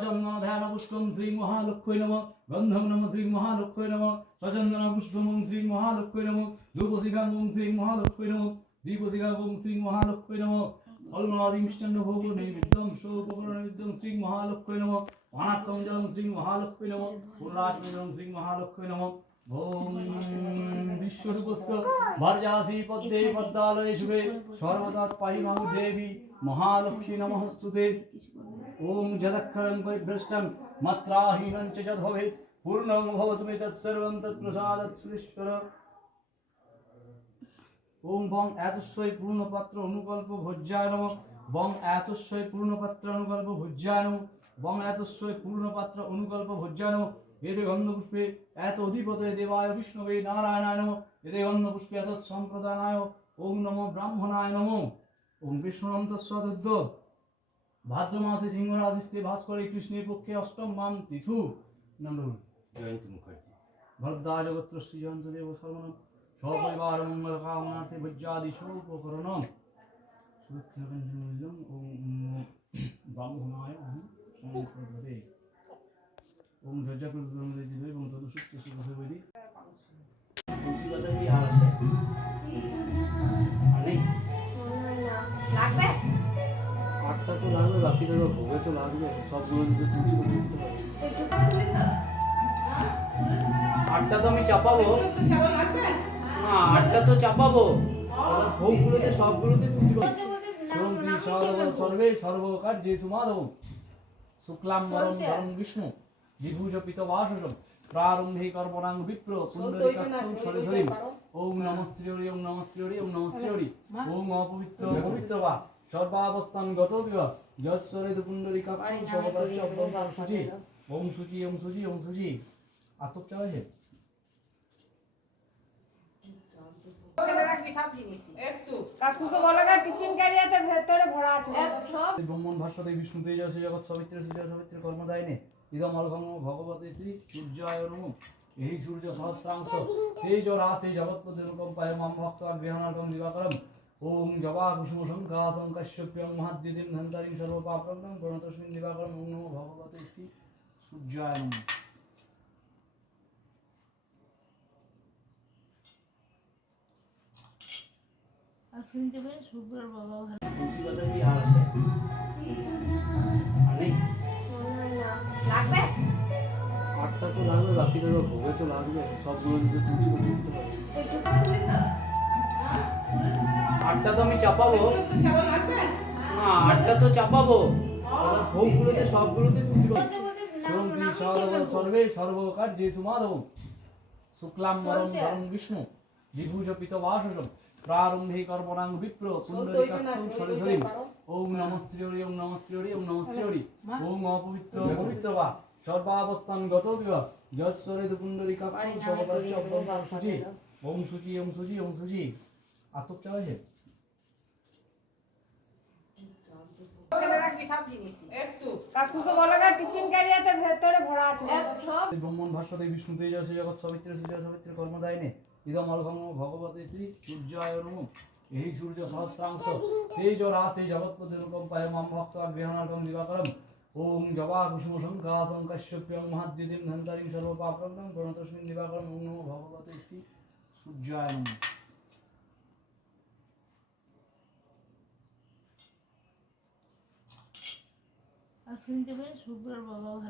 स्वचंदन ध्यान पुष्पम श्री महालक्ष्मी नमः गंधम नमः श्री महालक्ष्मी नमः स्वचंदन पुष्पम श्री महालक्ष्मी नमः धूपशिखा श्री महालक्ष्मी नमः दीपशिखा श्री महालक्ष्मी नमः फलनादि मिष्टान्न भोग नैवेद्यम शोपकरण नैवेद्यम श्री महालक्ष्मी नमः पानार्थम जलम श्री महालक्ष्मी नमः पूर्णात्मजलम श्री महालक्ष्मी नमः ओम विश्वरूपस्थ भर्जासी पद्मे पद्मालये शुभे सर्वदा पाहिमां देवी महालक्ष्मी नमस्तुते ओम जदक्षरं परिभ्रष्टं मात्राहीनं च यद् भवेत् पूर्णं भवतु मे तत्सर्वं तत्प्रसादात् सुरेश्वर ओम बं एतस्यै पूर्णपात्र अनुकल्प भोज्याय नमः बं एतस्यै पूर्णपात्र अनुकल्प भोज्याय नमः बं एतस्यै पूर्णपात्र अनुकल्प भोज्याय नमः एते गन्धपुष्पे एत अधिपतये देवाय विष्णवे नारायणाय नमः एते गन्धपुष्पे एत सम्प्रदानाय ओम नमो ब्राह्मणाय नमः ओम विष्णुनाम तस्सदुद्ध भाद्र मासे सिंह राशिस्ते भास्करे कृष्णे पक्षे अष्टम मान तिथु नंबर जयंती मुखर्जी भरद्वाज गोत्र श्री जयंत देव सर्वनम सपरिवार मंगल कामनार्थे भज्यादि शोपकरणम सुरक्षाकंजनम ओम ब्राह्मणाय ओम संप्रदे ओम ध्वजप्रदम देव ओम तदुसुक्त सुखवेदी तुलसी पत्ता की हाल है अने লাগবে আটটা তো লাগবে বাকিটা ভোগে তো লাগবে সবগুলো দিতে তুলসী পত্তা দিতে হবে আটটা তো আমি চাপাবো না আটটা তো চাপাবো ভোগগুলোতে সবগুলোতে তুলসী পত্তা সর্বে সর্বকার্যে সুমাধব শুক্লাম্বরম ধরম বিষ্ণু বিভূজ পিতবাসসম প্রারম্ভে কর্মণাং বিপ্র পুণ্ডরীকাক্ষং সরিধরিম ওম নমঃ শ্রীহরি ওম নমঃ শ্রীহরি ওম নমঃ শ্রীহরি ওম অপবিত্র পবিত্র বা সর্বাবস্থান গত বিহ যশ্বরে পুণ্ডরীকাক্ষং সর্বকার্য অভ্যন্তর শুচি ওম শুচি ওম শুচি ওম শুচি আতপ চালাছে কাকুকে বলো গা টিফিন ক্যারিয়াতে ভেতরে ভরা আছে সব ব্রহ্মণ ভাস্বতে বিষ্ণু তেজসে জগৎ সবিত্র সৃজা সবিত্র কর্মদায়িনে ইদম অলঘম ভগবতে শ্রী সূর্যায় নমঃ এই সূর্য সহস্রাংশ তেজ রাশি জগৎপতি রূপম পায় মাম ভক্ত গ্রহণার্কম দিবাকরম ওম জবা কুসুম সংকাসং কাশ্যপ্যং মহাদ্যুতিম ধন্তারিং সর্বপাপগ্নং গণতস্মিন দিবাকরম ওম নমো ভগবতে শ্রী সূর্যায় নমঃ আর শুনতে পাই শুক্র বাবা ভালো তুলসী পাতা কি হাল আছে আনে লাগবে আটটা তো লাগবে বাকিটা ভোগে তো লাগবে সবগুলো দিতে তুলসী পত্তা দিতে হবে আটটা তো আমি চাপাবো না আটটা তো চাপাবো ভোগগুলোতে সবগুলোতে তুলসী পত্তা সর্বে সর্বকার্যে সুমাধব শুক্লাম্বরম ধরম বিষ্ণু বিভূজ পিতবাসসম প্রারম্ভে কর্মণাং বিপ্র পুণ্ডরীকাক্ষং সরিধরিম ওম নমঃ শ্রীহরি ওম নমঃ শ্রীহরি ওম নমঃ শ্রীহরি ওম অপবিত্র পবিত্র বা সর্বাবস্থান গত বিহ যশ্বরে পুণ্ডরীকাক্ষং সর্বকার্য অভ্যন্তর শুচি ওম শুচি ওম শুচি ওম শুচি আতপ চালাছে কাকুকে বলো গা টিফিন ক্যারিয়াতে ভেতরে ভরা আছে সব ব্রহ্মণ ভাস্বতে বিষ্ণু তেজসে জগৎ সবিত্র সৃজা সবিত্র কর্মদায়িনে ইদম অলঘম ভগবতে শ্রী সূর্যায় নমঃ এই সূর্য সহস্রাংশ তেজ রাশি জগৎপতি রূপম পায় মাম ভক্ত গ্রহণার্কম দিবাকরম ওম জবা কুসুম সংকাসং কাশ্যপ্যং মহাদ্যুতিম ধন্তারিং সর্বপাপগ্নং গণতস্মিন দিবাকরম ওম নমো ভগবতে শ্রী সূর্যায় নমঃ আর শুনতে পাই শুক্র বাবা ভালো